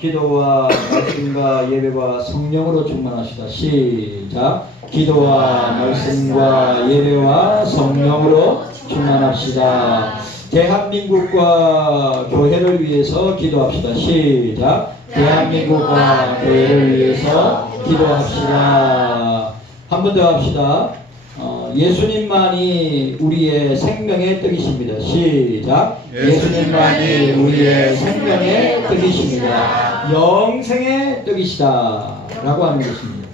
기도와 말씀과 예배와 성령으로 충만하시다. 시작. 기도와 말씀과 예배와 성령으로 충만합시다. 대한민국과 교회를 위해서 기도합시다. 시작. 대한민국과 교회를 위해서 기도합시다. 한 번 더 합시다. 예수님만이 우리의 생명의 떡이십니다. 시작. 예수님만이 우리의 생명의 떡이십니다. 영생의 떡이시다 라고 하는 것입니다.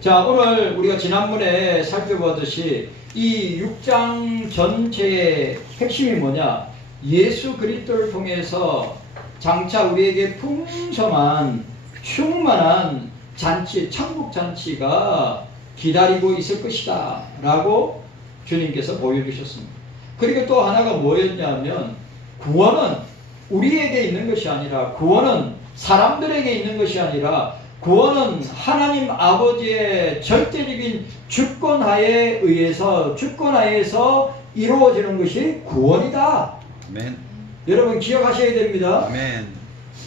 자, 오늘 우리가 지난번에 살펴보듯이 이 6장 전체의 핵심이 뭐냐? 예수 그리스도를 통해서 장차 우리에게 풍성한 충만한 잔치, 천국 잔치가 기다리고 있을 것이다 라고 주님께서 보여주셨습니다. 그리고 또 하나가 뭐였냐면, 구원은 우리에게 있는 것이 아니라, 구원은 사람들에게 있는 것이 아니라, 구원은 하나님 아버지의 절대적인 주권하에 의해서, 주권하에서 이루어지는 것이 구원이다. 아멘. 여러분 기억하셔야 됩니다. 아멘.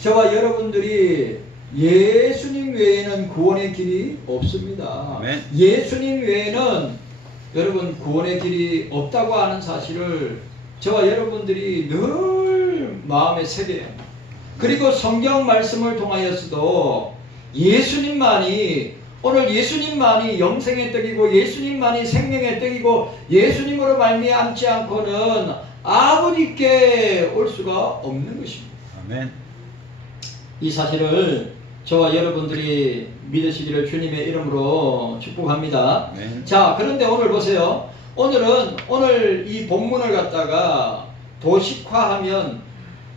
저와 여러분들이 예수님 외에는 구원의 길이 없습니다. 아멘. 예수님 외에는 여러분 구원의 길이 없다고 하는 사실을 저와 여러분들이 늘 마음에 새겨야 합니다. 그리고 성경 말씀을 통하여서도 예수님만이, 오늘 예수님만이 영생의 떡이고 예수님만이 생명의 떡이고 예수님으로 말미암지 않고는 아버지께 올 수가 없는 것입니다. 아멘. 이 사실을 저와 여러분들이 믿으시기를 주님의 이름으로 축복합니다. 네. 자, 그런데 오늘 보세요. 오늘 이 본문을 갖다가 도식화하면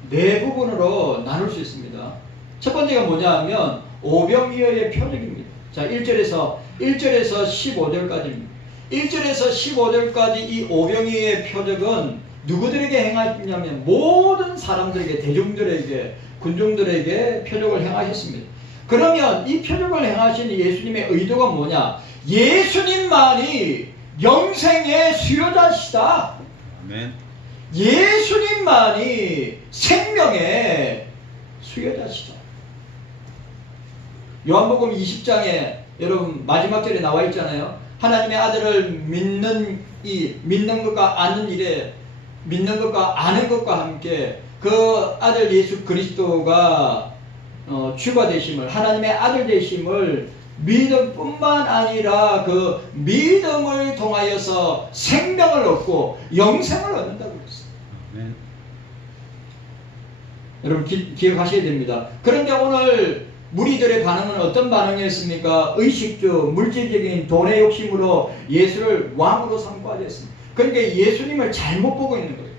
네 부분으로 나눌 수 있습니다. 첫 번째가 뭐냐 하면 오병이어의 표적입니다. 자, 1절에서 15절까지입니다. 1절에서 15절까지 이 오병이어의 표적은 누구들에게 행하셨냐면 모든 사람들에게, 대중들에게, 군중들에게 표적을 행하셨습니다. 그러면 이 표적을 행하신 예수님의 의도가 뭐냐? 예수님만이 영생의 수요자시다. 아멘. 예수님만이 생명의 수요자시다. 요한복음 20장에 여러분 마지막 절에 나와 있잖아요. 하나님의 아들을 믿는 것과 아는 일에, 믿는 것과 아는 것과 함께 그 아들 예수 그리스도가 주가 되심을, 하나님의 아들 되심을 믿음뿐만 아니라 그 믿음을 통하여서 생명을 얻고 영생을 얻는다고 그랬어요. 아멘. 여러분 기억하셔야 됩니다. 그런데 오늘 무리들의 반응은 어떤 반응이었습니까? 의식주, 물질적인 돈의 욕심으로 예수를 왕으로 삼고 하셨습니다. 그러니까 예수님을 잘못 보고 있는 거예요.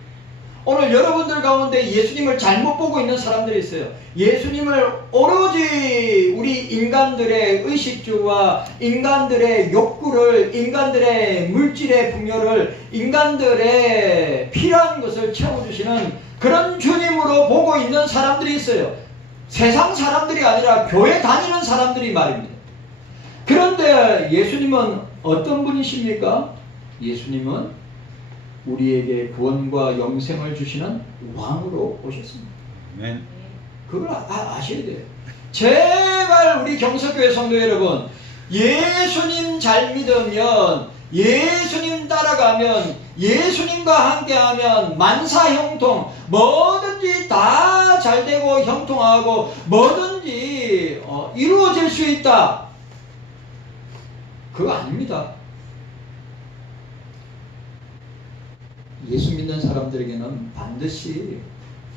오늘 여러분들 가운데 예수님을 잘못 보고 있는 사람들이 있어요. 예수님을 오로지 우리 인간들의 의식주와 인간들의 욕구를, 인간들의 물질의 풍요를, 인간들의 필요한 것을 채워주시는 그런 주님으로 보고 있는 사람들이 있어요. 세상 사람들이 아니라 교회 다니는 사람들이 말입니다. 그런데 예수님은 어떤 분이십니까? 예수님은 우리에게 구원과 영생을 주시는 왕으로 오셨습니다. 아멘. 그걸 아셔야 돼요. 제발 우리 경석교회 성도 여러분, 예수님 잘 믿으면, 예수님 따라가면, 예수님과 함께하면 만사형통, 뭐든지 다 잘 되고 형통하고 뭐든지 이루어질 수 있다. 그거 아닙니다. 예수 믿는 사람들에게는 반드시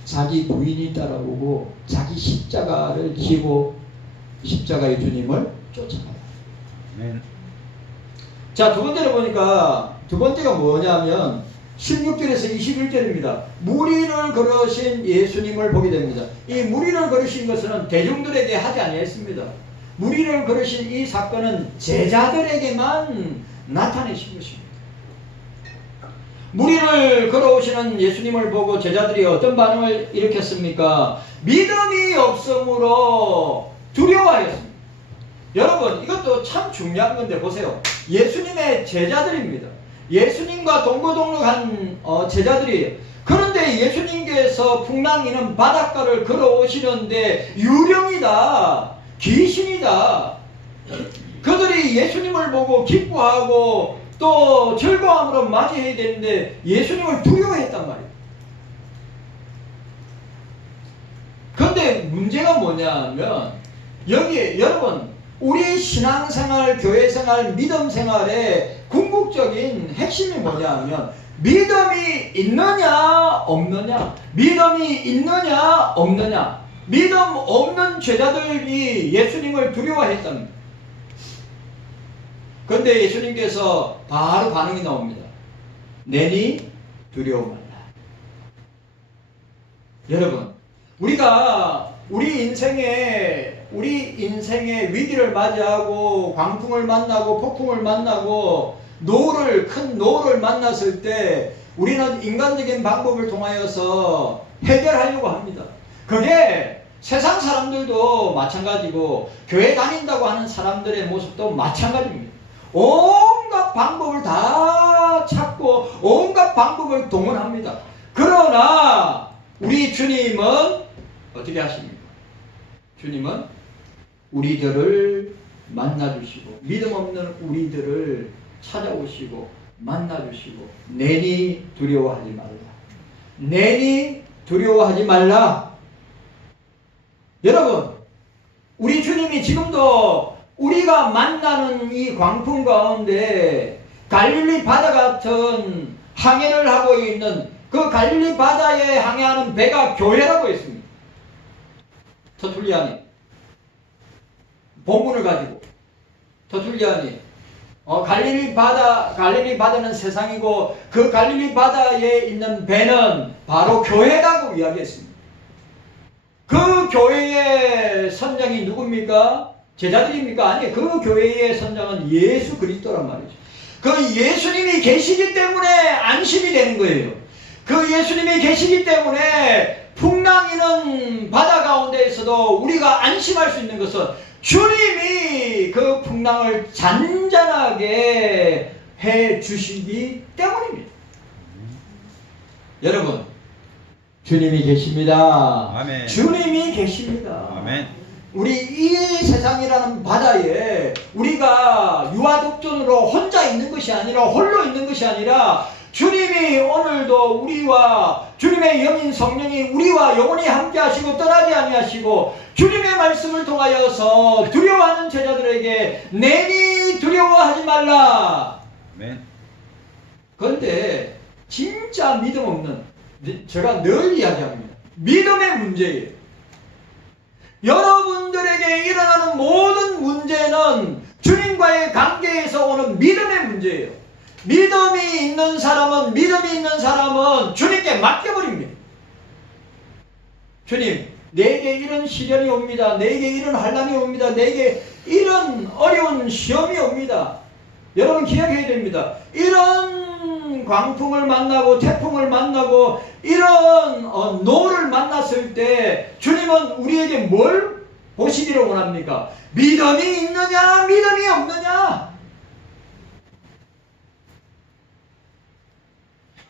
자기 부인이 따라오고 자기 십자가를 지고 십자가의 주님을 쫓아가요. 아멘. 자, 두 번째로 보니까 두 번째가 뭐냐면 16절에서 21절입니다. 무리를 걸으신 예수님을 보게 됩니다. 이 무리를 걸으신 것은 대중들에게 하지 아니했습니다. 무리를 걸으신 이 사건은 제자들에게만 나타내신 것입니다. 무리를 걸어오시는 예수님을 보고 제자들이 어떤 반응을 일으켰습니까? 믿음이 없으므로 두려워하였습니다. 여러분, 이것도 참 중요한 건데 보세요. 예수님의 제자들입니다. 예수님과 동거동록한 제자들이에요. 그런데 예수님께 속에서 풍랑이는 바닷가를 걸어오시는데 유령이다, 귀신이다. 그들이 예수님을 보고 기뻐하고 또 즐거움으로 맞이해야 되는데 예수님을 두려워했단 말이에요. 그런데 문제가 뭐냐면 여기 여러분 우리 신앙생활, 교회생활, 믿음생활의 궁극적인 핵심이 뭐냐면 믿음이 있느냐 없느냐, 믿음이 있느냐 없느냐. 믿음 없는 제자들이 예수님을 두려워했답니다. 그런데 예수님께서 바로 반응이 나옵니다. 내니 두려워 말라. 여러분, 우리가 우리 인생의 위기를 맞이하고 광풍을 만나고 폭풍을 만나고 큰 노를 만났을 때 우리는 인간적인 방법을 통하여서 해결하려고 합니다. 그게 세상 사람들도 마찬가지고 교회 다닌다고 하는 사람들의 모습도 마찬가지입니다. 온갖 방법을 다 찾고 온갖 방법을 동원합니다. 그러나 우리 주님은 어떻게 하십니까? 주님은 우리들을 만나주시고 믿음 없는 우리들을 찾아오시고 만나주시고 내니 두려워하지 말라. 내니 두려워하지 말라. 여러분, 우리 주님이 지금도 우리가 만나는 이 광풍 가운데 갈릴리 바다 같은 항해를 하고 있는 그 갈릴리 바다에 항해하는 배가 교회라고 했습니다. 터툴리안이 본문을 가지고 터툴리안이 갈릴리 바다는 세상이고 그 갈릴리 바다에 있는 배는 바로 교회라고 이야기했습니다. 그 교회의 선장이 누굽니까? 제자들입니까? 아니, 그 교회의 선장은 예수 그리스도란 말이죠. 그 예수님이 계시기 때문에 안심이 되는 거예요. 그 예수님이 계시기 때문에 풍랑이는 바다 가운데에서도 우리가 안심할 수 있는 것은 주님이 그 풍랑을 잔잔하게 해 주시기 때문입니다. 여러분, 주님이 계십니다. 아멘. 주님이 계십니다. 아멘. 우리 이 세상이라는 바다에 우리가 유아독존으로 혼자 있는 것이 아니라 홀로 있는 것이 아니라 주님이 오늘도 우리와 주님의 영인 성령이 우리와 영원히 함께 하시고 떠나지 아니하시고 주님의 말씀을 통하여서 두려워하는 제자들에게 내니 두려워하지 말라. 아멘. 그런데 진짜 믿음 없는, 제가 늘 이야기합니다. 믿음의 문제예요. 여러분들에게 일어나는 모든 문제는 주님과의 관계에서 오는 믿음의 문제예요. 믿음이 있는 사람은 주님께 맡겨버립니다. 주님, 내게 이런 시련이 옵니다. 내게 이런 환난이 옵니다. 내게 이런 어려운 시험이 옵니다. 여러분 기억해야 됩니다. 이런 광풍을 만나고 태풍을 만나고 이런 노를 만났을 때 주님은 우리에게 뭘 보시기를 원합니까? 믿음이 있느냐 믿음이 없느냐.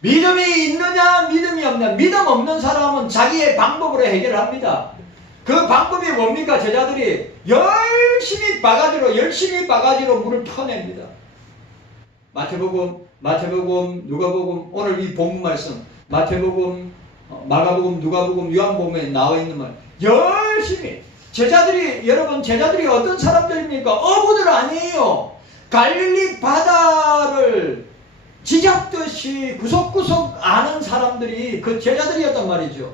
믿음이 있느냐 믿음이 없느냐. 믿음 없는 사람은 자기의 방법으로 해결합니다. 그 방법이 뭡니까? 제자들이 열심히 바가지로 물을 퍼냅니다. 마태복음, 누가복음, 오늘 이 본문 말씀, 마태복음, 마가복음, 누가복음, 요한복음에 나와 있는 말, 열심히 제자들이 어떤 사람들입니까? 어부들 아니에요. 갈릴리 바다를 지잡듯이 구석구석 아는 사람들이 그 제자들이었단 말이죠.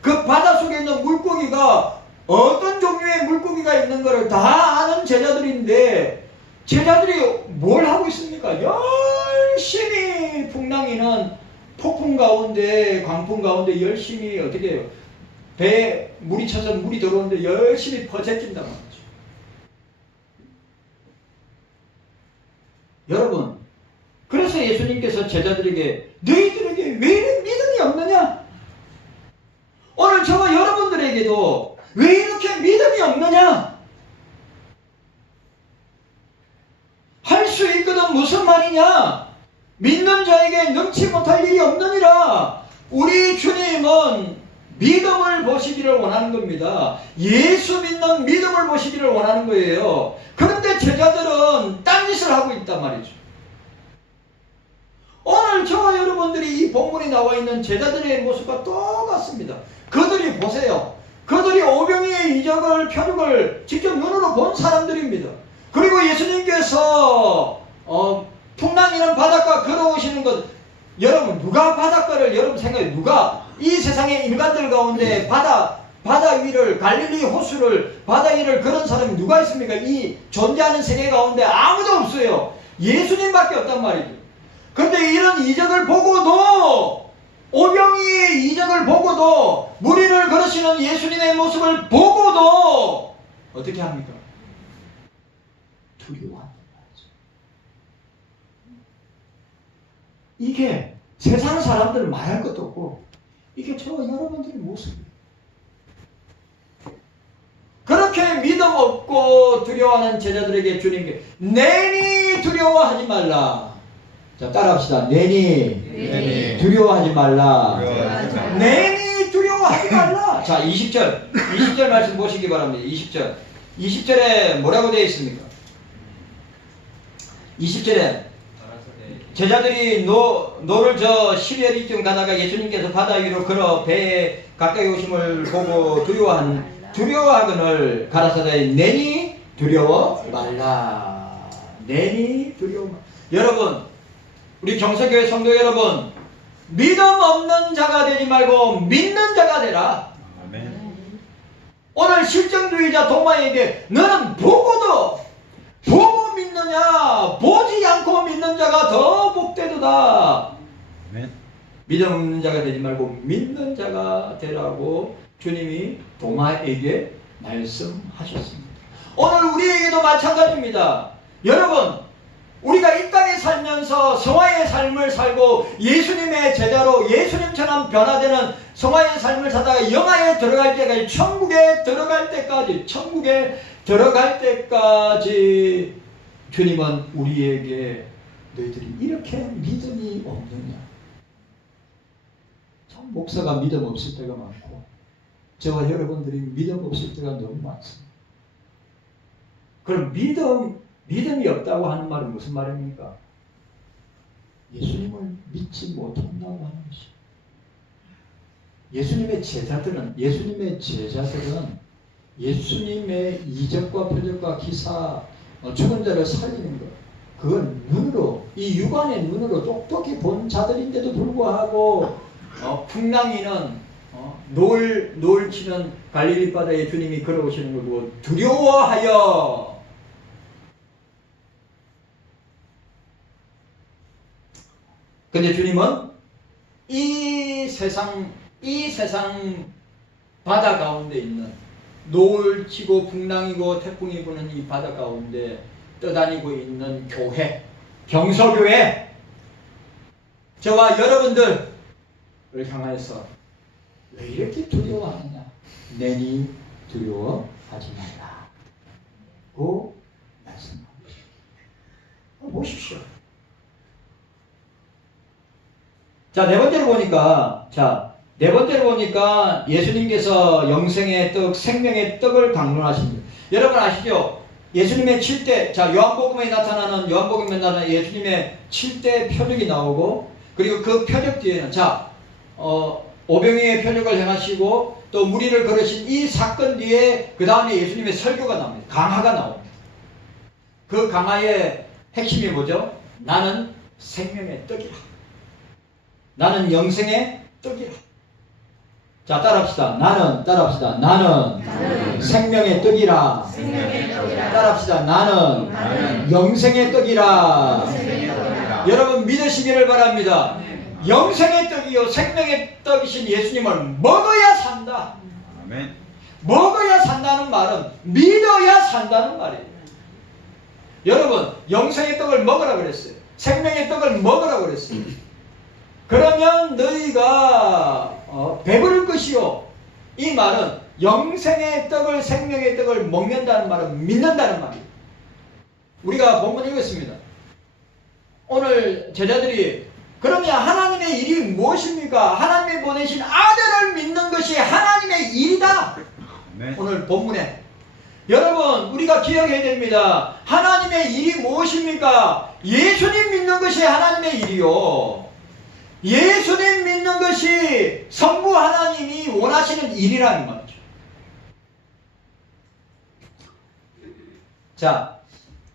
그 바다 속에 있는 물고기가 어떤 종류의 물고기가 있는 것을 다 아는 제자들인데 제자들이 뭘 하고 있습니까? 열심히 풍랑이는 폭풍 가운데 광풍 가운데 열심히 어떻게 해요? 배에 물이 쳐서 물이 들어오는데 열심히 퍼제낀단 말이죠. 여러분, 그래서 예수님께서 제자들에게 너희들에게 왜 이렇게 믿음이 없느냐? 오늘 저와 여러분들에게도 왜 이렇게 믿음이 없느냐? 할 수 있거든 무슨 말이냐? 믿는 자에게 능치 못할 일이 없느니라. 우리 주님은 믿음을 보시기를 원하는 겁니다. 예수 믿는 믿음을 보시기를 원하는 거예요. 그런데 제자들은 딴짓을 하고 있단 말이죠. 오늘 저와 여러분들이 이 본문에 나와 있는 제자들의 모습과 똑같습니다. 그들이 보세요. 그들이 오병이의 이적을 표적을 직접 눈으로 본 사람들입니다. 그리고 예수님께서 풍랑이는 바닷가 걸어오시는 것, 여러분 누가 바닷가를 여러분 생각해, 누가 이 세상의 인간들 가운데 바다 위를, 갈릴리 호수를, 바다 위를 걸은 사람이 누가 있습니까? 이 존재하는 세계 가운데 아무도 없어요. 예수님밖에 없단 말이죠. 그런데 이런 이적을 보고도, 오병이의 이적을 보고도, 무리를 걸으시는 예수님의 모습을 보고도 어떻게 합니까? 두려워한단 말이죠. 이게 세상 사람들은 말할 것도 없고, 이게 저와 여러분들의 모습이에요. 그렇게 믿음 없고 두려워하는 제자들에게 주님께 내니 두려워하지 말라. 자, 따라합시다. 내니 두려워하지 말라. 내니 두려워하지 말라. 자, 20절 말씀 보시기 바랍니다. 20절에 뭐라고 되어 있습니까? 20절에 제자들이 노를 저 시베리쯤 가다가 예수님께서 바다 위로 걸어 배에 가까이 오심을 보고 두려워하거늘 가라사대 내니 두려워 말라. 내니 두려워 말라. 여러분, 우리 경서교회 성도 여러분, 믿음 없는 자가 되지 말고 믿는 자가 되라. 아멘. 오늘 실정주의자 도마에게 너는 보고 믿느냐, 보지 않고 믿는 자가 더 복되도다. 아멘. 믿음 없는 자가 되지 말고 믿는 자가 되라고 주님이 도마에게 말씀하셨습니다. 오늘 우리에게도 마찬가지입니다. 여러분, 우리가 이 땅에 살면서 성화의 삶을 살고 예수님의 제자로 예수님처럼 변화되는 성화의 삶을 살다가 영화에 들어갈 때까지, 천국에 들어갈 때까지 주님은 우리에게 너희들이 이렇게 믿음이 없느냐. 참 목사가 믿음 없을 때가 많고 저와 여러분들이 믿음 없을 때가 너무 많습니다. 그럼 믿음이 없다고 하는 말은 무슨 말입니까? 예수님을 믿지 못한다고 하는 것이죠. 예수님의 제자들은 예수님의 이적과 표적과 기사, 죽은 자를 살리는 것, 그걸 눈으로, 이 육안의 눈으로 똑똑히 본 자들인데도 불구하고 풍랑이는 노을 치는 갈릴리 바다에 주님이 걸어오시는 걸 보고 두려워하여 근데 주님은 이 세상 바다 가운데 있는 노을 치고 풍랑이고 태풍이 부는 이 바다 가운데 떠다니고 있는 교회, 경서교회, 저와 여러분들을 향해서 왜 이렇게 두려워하느냐? 내니 두려워하지 말라고 말씀합니다. 보십시오. 자, 네 번째로 보니까 예수님께서 영생의 떡, 생명의 떡을 강론하십니다. 여러분 아시죠? 예수님의 7대, 요한복음에 나타나는 예수님의 7대 표적이 나오고, 그리고 그 표적 뒤에는, 오병이의 표적을 행하시고, 또 무리를 걸으신 이 사건 뒤에, 그 다음에 예수님의 설교가 나옵니다. 강화가 나옵니다. 그 강화의 핵심이 뭐죠? 나는 생명의 떡이라. 나는 영생의 떡이라. 자, 따라합시다. 나는 생명의 떡이라. 따라합시다. 나는 영생의 떡이라. 여러분 믿으시기를 바랍니다. 영생의 떡이요 생명의 떡이신 예수님을 먹어야 산다. 아멘. 먹어야 산다는 말은 믿어야 산다는 말이에요. 여러분, 영생의 떡을 먹으라 그랬어요. 생명의 떡을 먹으라 그랬어요. 그러면 너희가 배부를 것이요. 이 말은 영생의 떡을, 생명의 떡을 먹는다는 말은 믿는다는 말이에요. 우리가 본문 읽었습니다. 오늘 제자들이 그러면 하나님의 일이 무엇입니까? 하나님이 보내신 아들을 믿는 것이 하나님의 일이다. 아멘. 오늘 본문에 여러분 우리가 기억해야 됩니다. 하나님의 일이 무엇입니까? 예수님 믿는 것이 하나님의 일이요. 예수님 믿는 것이 성부 하나님이 원하시는 일이라는 말이죠. 자,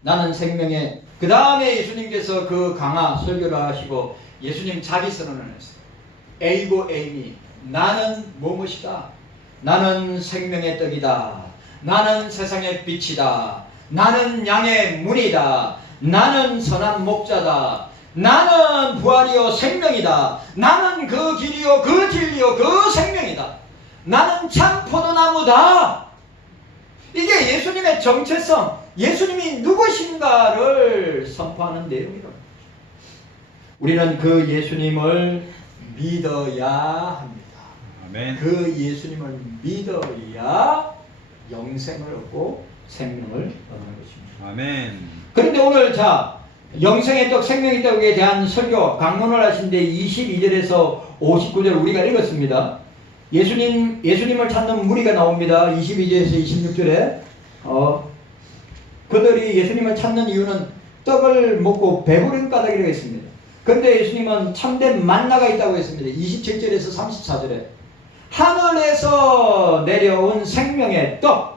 나는 생명의 그 다음에 예수님께서 그 강화 설교를 하시고 예수님 자기 선언을 했어요. 에이고 에이미 나는 무엇이다. 나는 생명의 떡이다. 나는 세상의 빛이다. 나는 양의 문이다. 나는 선한 목자다. 나는 부활이요 생명이다. 나는 그 길이요 그 진리요 그 생명이다. 나는 참 포도나무다. 이게 예수님의 정체성, 예수님이 누구신가를 선포하는 내용이다. 우리는 그 예수님을 믿어야 합니다. 아멘. 그 예수님을 믿어야 영생을 얻고 생명을 얻는 것입니다. 아멘. 그런데 오늘 자 영생의 떡, 생명의 떡에 대한 설교 강론을 하신데 22절에서 59절 우리가 읽었습니다. 예수님을 찾는 무리가 나옵니다. 22절에서 26절에 그들이 예수님을 찾는 이유는 떡을 먹고 배부른 까닭이라고 했습니다. 그런데 예수님은 참된 만나가 있다고 했습니다. 27절에서 34절에 하늘에서 내려온 생명의 떡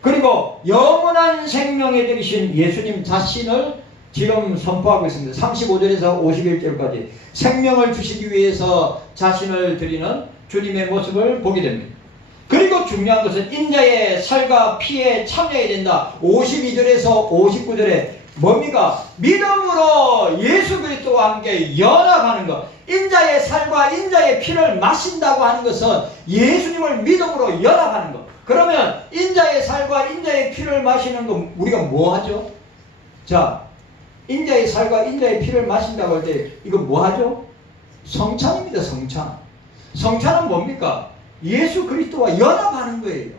그리고 영원한 생명의 떡이신 예수님 자신을 지금 선포하고 있습니다. 35절에서 51절까지 생명을 주시기 위해서 자신을 드리는 주님의 모습을 보게 됩니다. 그리고 중요한 것은 인자의 살과 피에 참여해야 된다. 52절에서 59절에 뭡니까? 믿음으로 예수 그리스도와 함께 연합하는 것. 인자의 살과 인자의 피를 마신다고 하는 것은 예수님을 믿음으로 연합하는 것. 그러면 인자의 살과 인자의 피를 마시는 거 우리가 뭐 하죠? 자, 인자의 살과 인자의 피를 마신다고 할 때 이거 뭐 하죠? 성찬입니다. 성찬. 성찬은 뭡니까? 예수 그리스도와 연합하는 거예요.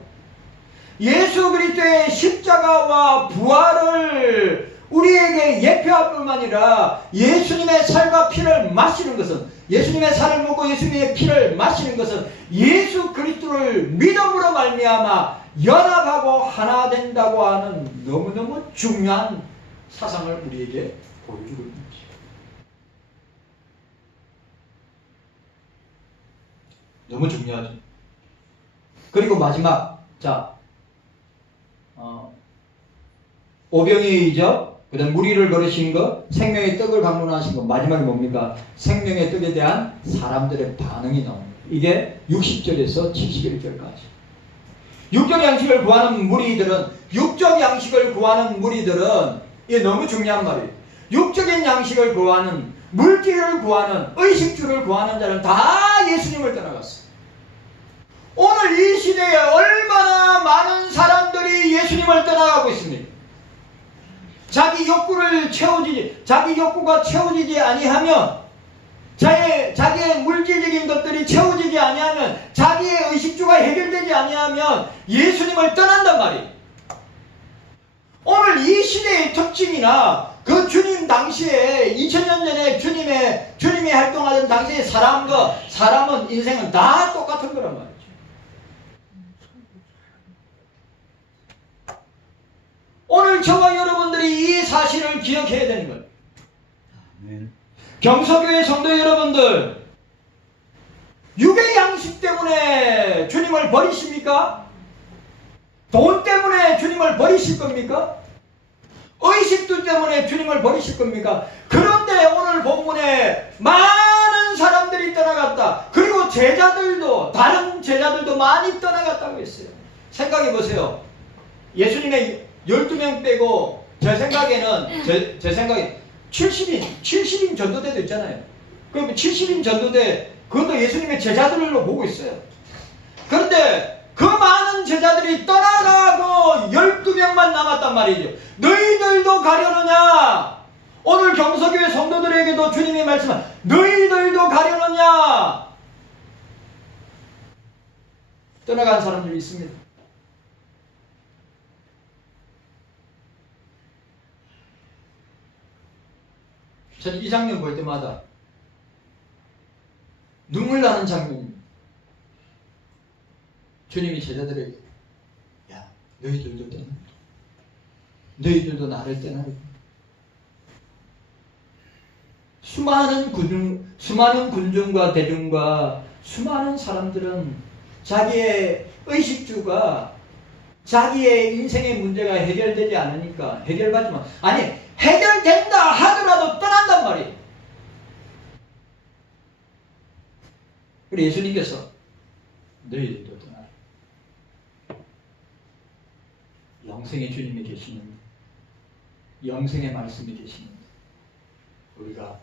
예수 그리스도의 십자가와 부활을 우리에게 예표할 뿐만 아니라 예수님의 살과 피를 마시는 것은 예수님의 살을 먹고 예수님의 피를 마시는 것은 예수 그리스도를 믿음으로 말미암아 연합하고 하나 된다고 하는 너무너무 중요한 사상을 우리에게 보여주고 있는 것입니다. 너무 중요하죠. 그리고 마지막 오병이의 이적 그 다음 무리를 버리신 것 생명의 떡을 강론하신 것 마지막에 뭡니까? 생명의 떡에 대한 사람들의 반응이 나옵니다. 이게 60절에서 71절까지 육적 양식을 구하는 무리들은 이게 너무 중요한 말이에요. 육적인 양식을 구하는 물질을 구하는 의식주를 구하는 자는 다 예수님을 떠나갔어요. 오늘 이 시대에 얼마나 많은 사람들이 예수님을 떠나가고 있습니다. 자기 욕구가 채워지지 아니하면 자기의 물질적인 것들이 채워지지 아니하면 자기의 의식주가 해결되지 아니하면 예수님을 떠난단 말이에요. 오늘 이 시대의 특징이나 그 주님 당시에 2000년 전에 주님이 활동하던 당시의 사람은 인생은 다 똑같은 거란 말이죠. 오늘 저와 여러분들이 이 사실을 기억해야 되는 거예요. 경서교회 성도 여러분들, 육의 양식 때문에 주님을 버리십니까? 돈 때문에 주님을 버리실 겁니까? 의식주 때문에 주님을 버리실 겁니까? 그런데 오늘 본문에 많은 사람들이 떠나갔다. 그리고 다른 제자들도 많이 떠나갔다고 했어요. 생각해 보세요. 예수님의 12명 빼고 제 생각에 70인 전도대도 있잖아요. 그럼 70인 전도대 그것도 예수님의 제자들로 보고 있어요. 그런데 그 많은 제자들이 떠나가고 12명만 남았단 말이죠. 너희들도 가려느냐? 오늘 경서교회 성도들에게도 주님이 말씀한 너희들도 가려느냐? 떠나간 사람들이 있습니다. 전 이 장면 볼 때마다 눈물 나는 장면입니다. 주님이 제자들에게 야, 너희들도 떠나. 너희들도 나를 떠나라. 수많은 군중과 대중과 수많은 사람들은 자기의 의식주가 자기의 인생의 문제가 해결되지 않으니까 해결받지만 아니 해결된다 하더라도 떠난단 말이에요. 그래서 예수님께서 너희들도 떠나라. 영생의 주님이 계시는 영생의 말씀이 계시는 우리가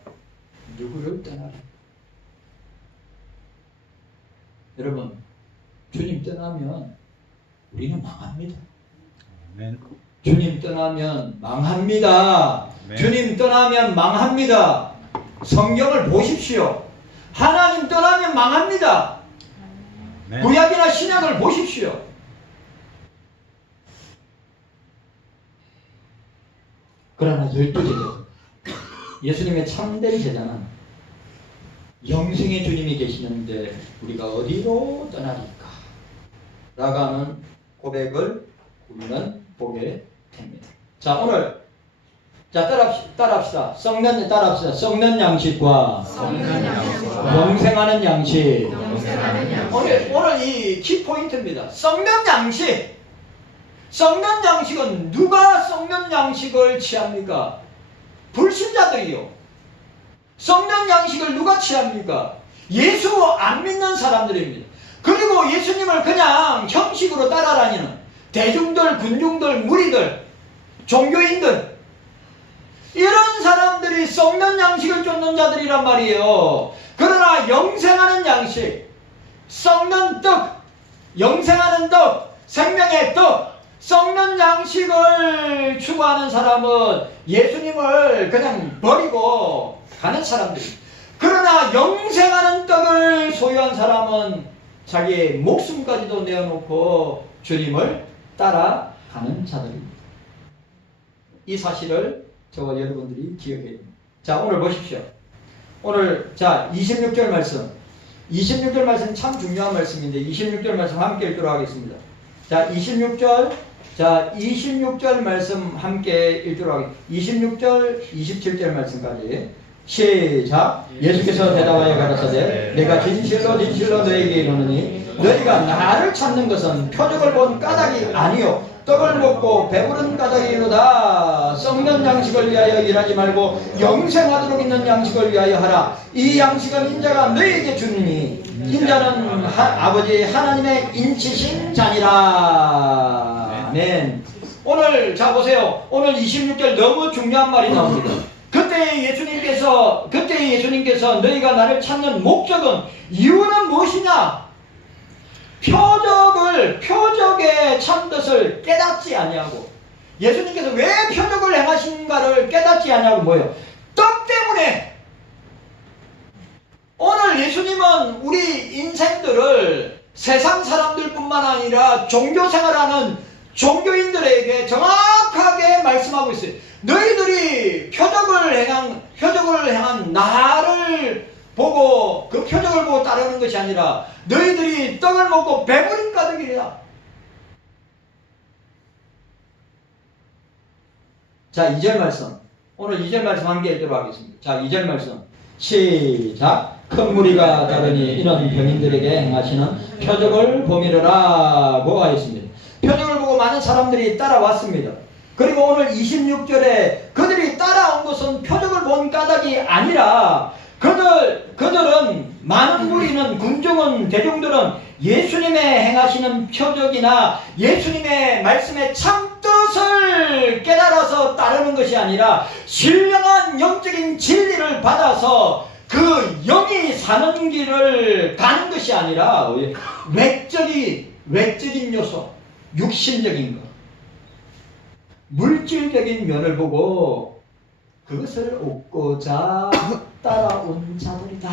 누구를 떠나라. 여러분 주님 떠나면 우리는 망합니다. 아멘. 주님 떠나면 망합니다. 아멘. 주님 떠나면 망합니다. 성경을 보십시오. 하나님 떠나면 망합니다. 아멘. 구약이나 신약을 보십시오. 그러나 12제자 예수님의 참된 제자는 영생의 주님이 계시는데 우리가 어디로 떠나리까? 라고 하는 고백을 우리는 보게 됩니다. 자, 오늘 따라합시다. 따라합시다. 썩는 양식과 영생하는 양식. 오늘 이 키포인트입니다. 썩는 양식. 썩는 양식은 누가 썩는 양식을 취합니까? 불신자들이요. 썩는 양식을 누가 취합니까? 예수 안 믿는 사람들입니다. 그리고 예수님을 그냥 형식으로 따라다니는 대중들, 군중들, 무리들, 종교인들 이런 사람들이 썩는 양식을 쫓는 자들이란 말이에요. 그러나 영생하는 양식, 썩는 떡, 영생하는 떡, 생명의 떡, 썩는 양식을 추구하는 사람은 예수님을 그냥 버리고 가는 사람들입니다. 그러나 영생하는 떡을 소유한 사람은 자기의 목숨까지도 내어놓고 주님을 따라가는 자들입니다. 이 사실을 저와 여러분들이 기억해야 됩니다. 자, 오늘 보십시오. 오늘 26절 말씀. 26절 말씀 참 중요한 말씀인데 26절 말씀 함께 읽도록 하겠습니다. 자, 26절 말씀 함께 읽도록 하겠습니다. 26절, 27절 말씀까지 시작. 예수께서 대답하여 가라사대 내가 진실로 진실로 너에게 이르노니 너희가 나를 찾는 것은 표적을 본 까닭이 아니요 떡을 먹고 배부른 까닭이로다. 썩는 양식을 위하여 일하지 말고 영생하도록 있는 양식을 위하여 하라. 이 양식은 인자가 너희에게 주느니 인자는 아버지 하나님의 인치신 자니라. 아멘. 오늘 자 보세요. 오늘 26절 너무 중요한 말이 나옵니다. 그때 예수님께서 너희가 나를 찾는 목적은 이유는 무엇이냐? 표적의 참뜻을 깨닫지 아니하고 예수님께서 왜 표적을 행하신가를 깨닫지 아니하고 뭐예요? 떡 때문에. 오늘 예수님은 우리 인생들을 세상 사람들뿐만 아니라 종교생활하는 종교인들에게 정확하게 말씀하고 있어요. 너희들이 표적을 행한 나를 보고 그 표적을 보고 따르는 것이 아니라 너희들이 떡을 먹고 배부른 까닭이라. 자, 2절 말씀. 오늘 2절 말씀 함께 읽도록 하겠습니다. 자, 2절 말씀. 시작. 큰 무리가 따르니 이는 병인들에게 행하시는 표적을 보미르라고 하였습니다. 표적을 보고 많은 사람들이 따라왔습니다. 그리고 오늘 26절에 그들이 따라온 것은 표적을 본 까닭이 아니라 그들은 많은 무리는 군중은 대중들은 예수님의 행하시는 표적이나 예수님의 말씀의 참뜻을 깨달아서 따르는 것이 아니라 신령한 영적인 진리를 받아서 그 영이 사는 길을 가는 것이 아니라 외적인 요소, 육신적인 것, 물질적인 면을 보고 그것을 얻고자 따라온 자들이다.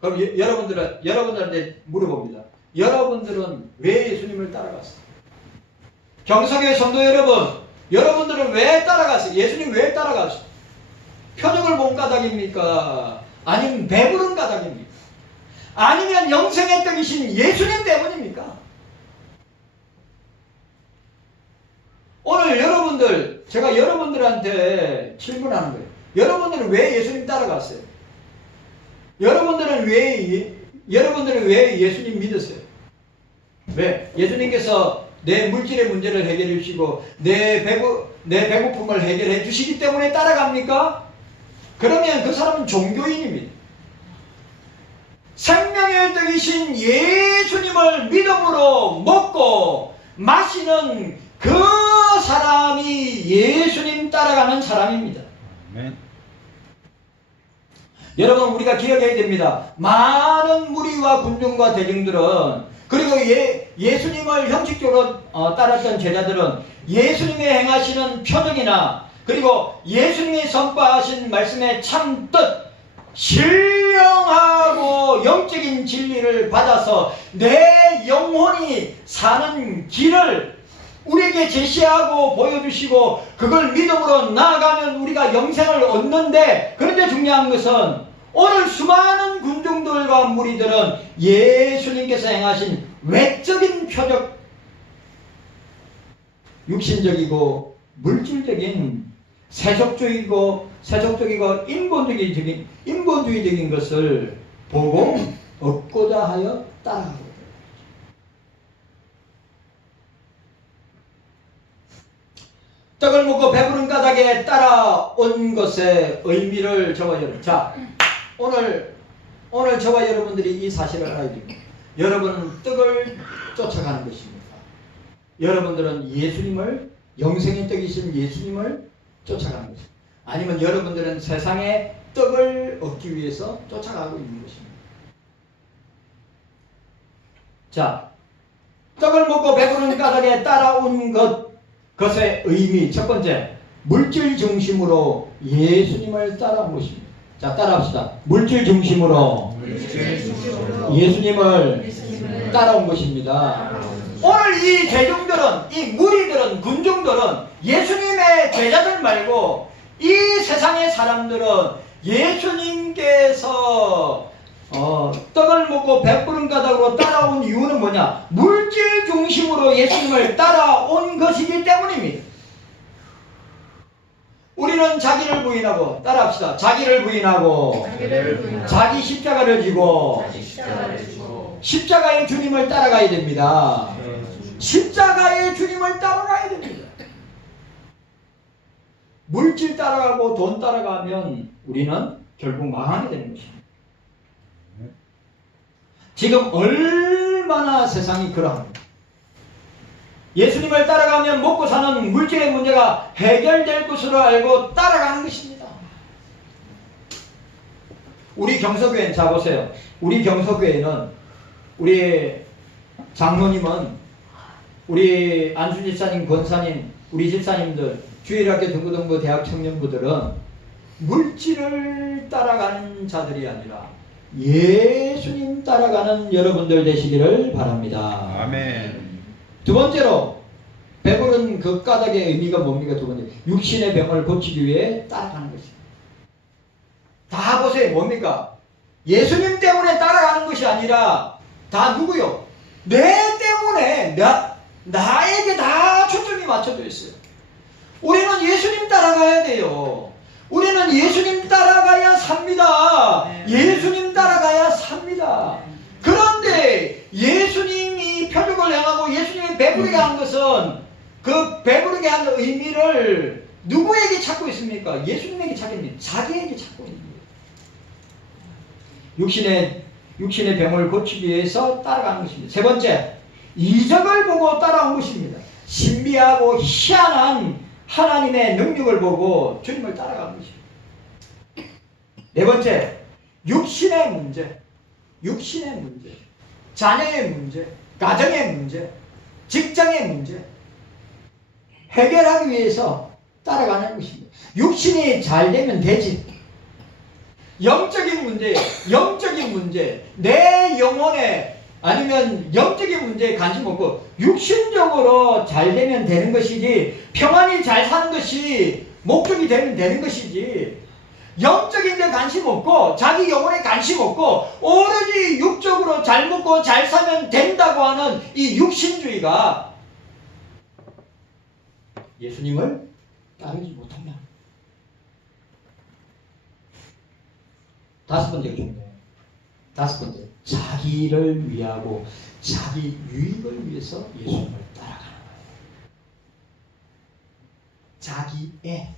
그럼 여러분들한테 물어봅니다. 여러분들은 왜 예수님을 따라갔어요? 경성의 성도 여러분, 여러분들은 왜 따라갔어요? 예수님 왜 따라갔어요? 표적을 본 까닭입니까? 아니면 배부른 까닭입니까? 아니면 영생의 떡이신 예수님 때문입니까? 오늘 여러분들, 제가 여러분들한테 질문하는 거예요. 여러분들은 왜 예수님 따라갔어요? 여러분들은 왜 예수님 믿었어요? 왜? 예수님께서 내 물질의 문제를 해결해 주시고 내 배고픔을 해결해 주시기 때문에 따라갑니까? 그러면 그 사람은 종교인입니다. 생명의 떡이신 예수님을 믿음으로 먹고 마시는 그 사람이 예수님 따라가는 사람입니다. 아멘. 여러분, 우리가 기억해야 됩니다. 많은 무리와 군중과 대중들은, 그리고 예수님을 형식적으로 따랐던 제자들은 예수님의 행하시는 표적이나 그리고 예수님이 선포하신 말씀의 참뜻, 신령하고 영적인 진리를 받아서 내 영혼이 사는 길을 우리에게 제시하고 보여주시고 그걸 믿음으로 나아가면 우리가 영생을 얻는데, 그런데 중요한 것은 오늘 수많은 군중들과 무리들은 예수님께서 행하신 외적인 표적, 육신적이고 물질적인 세속적이고 인본주의적인 것을 보고 얻고자 하여 따라가고, 떡을 먹고 배부른 까닭에 따라온 것의 의미를 적어요. 자, 오늘 저와 여러분들이 이 사실을 알아야 됩니다. 여러분은 떡을 쫓아가는 것입니다. 여러분들은 예수님을, 영생의 떡이신 예수님을 쫓아가는 것입니다. 아니면 여러분들은 세상의 떡을 얻기 위해서 쫓아가고 있는 것입니다. 자, 떡을 먹고 배부른 까닭에 따라온 것의 의미, 첫 번째, 물질 중심으로 예수님을 따라온 것입니다. 자, 따라합시다. 물질 중심으로 예수님을 따라온 것입니다. 오늘 이 대중들은, 이 무리들은, 군중들은 예수님의 제자들 말고 이 세상의 사람들은 예수님께서 떡을 먹고 배부른 까닭으로 따라온 이유는 뭐냐? 물질 중심으로 예수님을 따라온 것이기 때문입니다. 우리는 자기를 부인하고, 따라합시다. 자기를 부인하고 자기 십자가를 지고 십자가의 주님을 따라가야 됩니다. 십자가의 주님을 따라가야 됩니다. 물질 따라가고 돈 따라가면 우리는 결국 망하게 되는 것입니다. 지금 얼마나 세상이 그러합니다. 예수님을 따라가면 먹고 사는 물질의 문제가 해결될 것으로 알고 따라가는 것입니다. 우리 경서교회는, 자 보세요. 우리 경서교회는, 우리 장로님은, 우리 안수 집사님, 권사님, 우리 집사님들, 주일학교 등부등부 대학 청년부들은 물질을 따라가는 자들이 아니라 예수님 따라가는 여러분들 되시기를 바랍니다. 아멘. 두 번째로, 배부른 그 까닭의 의미가 뭡니까? 두 번째, 육신의 병을 고치기 위해 따라가는 것입니다. 다 보세요. 뭡니까? 예수님 때문에 따라가는 것이 아니라 다 누구요? 내 때문에, 나에게 다 초점이 맞춰져 있어요. 우리는 예수님 따라가야 돼요. 우리는 예수님 따라가야 삽니다. 예수님 따라가야 삽니다. 그런데 예수님이 표적을 행하고 예수님이 배부르게 한 것은 그 배부르게 한 의미를 누구에게 찾고 있습니까? 예수님에게 찾고 있습니다. 자기에게 찾고 있는 거예요. 육신의 병을 고치기 위해서 따라가는 것입니다. 세 번째, 이적을 보고 따라온 것입니다. 신비하고 희한한 하나님의 능력을 보고 주님을 따라가는 것입니다. 네 번째, 육신의 문제, 자녀의 문제, 가정의 문제, 직장의 문제 해결하기 위해서 따라가는 것입니다. 육신이 잘 되면 되지. 영적인 문제, 내 영혼에 아니면 영적인 문제에 관심 없고 육신적으로 잘 되면 되는 것이지, 평안히 잘 사는 것이 목적이 되면 되는 것이지, 영적인 데 관심 없고 자기 영혼에 관심 없고 오로지 육적으로 잘 먹고 잘 사면 된다고 하는 이 육신주의가 예수님을 따르지 못한다. 다섯 번째 중요해요. 다섯 번째, 자기를 위하고 자기 유익을 위해서 예수님을 따라가는 거예요. 자기애,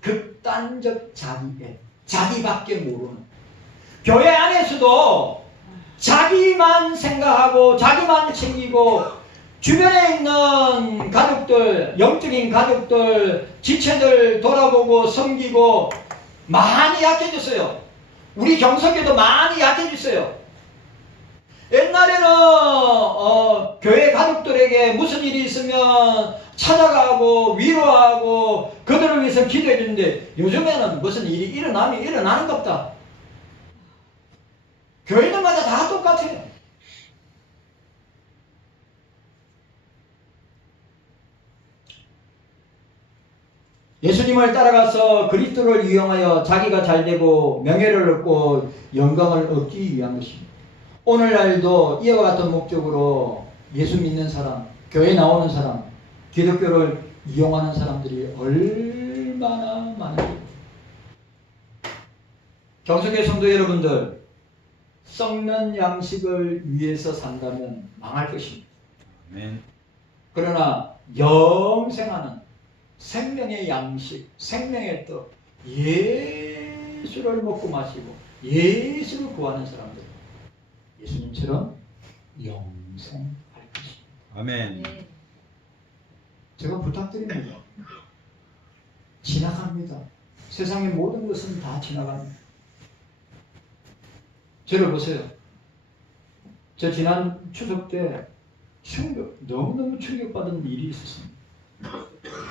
극단적 자기애, 자기밖에 모르는. 교회 안에서도 자기만 생각하고 자기만 챙기고 주변에 있는 가족들, 영적인 가족들, 지체들 돌아보고 섬기고 많이 약해졌어요. 우리 경석에도 많이 약해졌어요. 옛날에는 교회 가족들에게 무슨 일이 있으면 찾아가고 위로하고 그들을 위해서 기도해 주는데, 요즘에는 무슨 일이 일어나면 일어나는 것 같다. 교회들마다 다 똑같아요. 예수님을 따라가서 그리스도를 이용하여 자기가 잘되고 명예를 얻고 영광을 얻기 위한 것입니다. 오늘날도 이와 같은 목적으로 예수 믿는 사람, 교회 나오는 사람, 기독교를 이용하는 사람들이 얼마나 많은지. 경석의 성도 여러분들, 썩는 양식을 위해서 산다면 망할 것입니다. 아멘. 그러나 영생하는 생명의 양식, 생명의 떡, 예수를 먹고 마시고 예수를 구하는 사람들, 예수님처럼 영생할 것입니다. 아멘. 제가 부탁드립니다. 지나갑니다. 세상의 모든 것은 다 지나갑니다. 저를 보세요. 저 지난 추석 때 너무너무 충격받은 일이 있었습니다.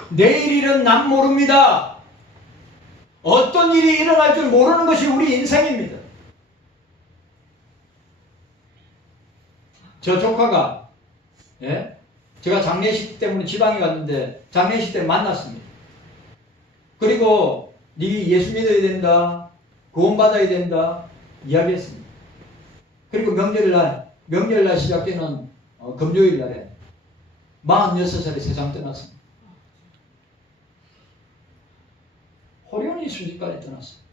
내일 일은 난 모릅니다. 어떤 일이 일어날 줄 모르는 것이 우리 인생입니다. 저 조카가, 제가 장례식 때문에 지방에 갔는데 장례식 때 만났습니다. 그리고 네 예수 믿어야 된다, 구원받아야 된다 이야기했습니다. 그리고 명절날 시작되는 금요일 날에 46살에 세상 떠났습니다. 호련히 순직까지 떠났습니다.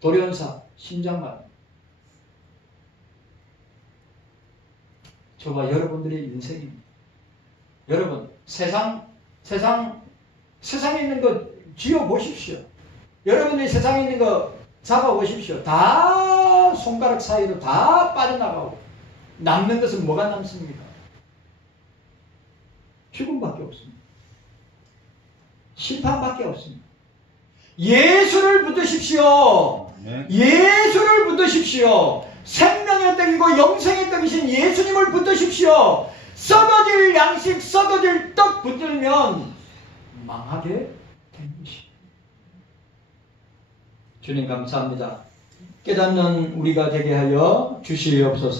돌연사, 심장마비. 저와 여러분들의 인생입니다. 여러분, 세상에 있는 거 쥐어 보십시오. 여러분이 세상에 있는 거 잡아 보십시오. 다 손가락 사이로 다 빠져나가고 남는 것은 뭐가 남습니까? 죽음밖에 없습니다. 심판밖에 없습니다. 예수를 붙드십시오. 예수를 붙드십시오. 생명의 떡이고 영생의 떡이신 예수님을 붙드십시오. 썩어질 양식, 썩어질 떡 붙들면 망하게 된 것입니다. 주님 감사합니다. 깨닫는 우리가 되게 하여 주시옵소서.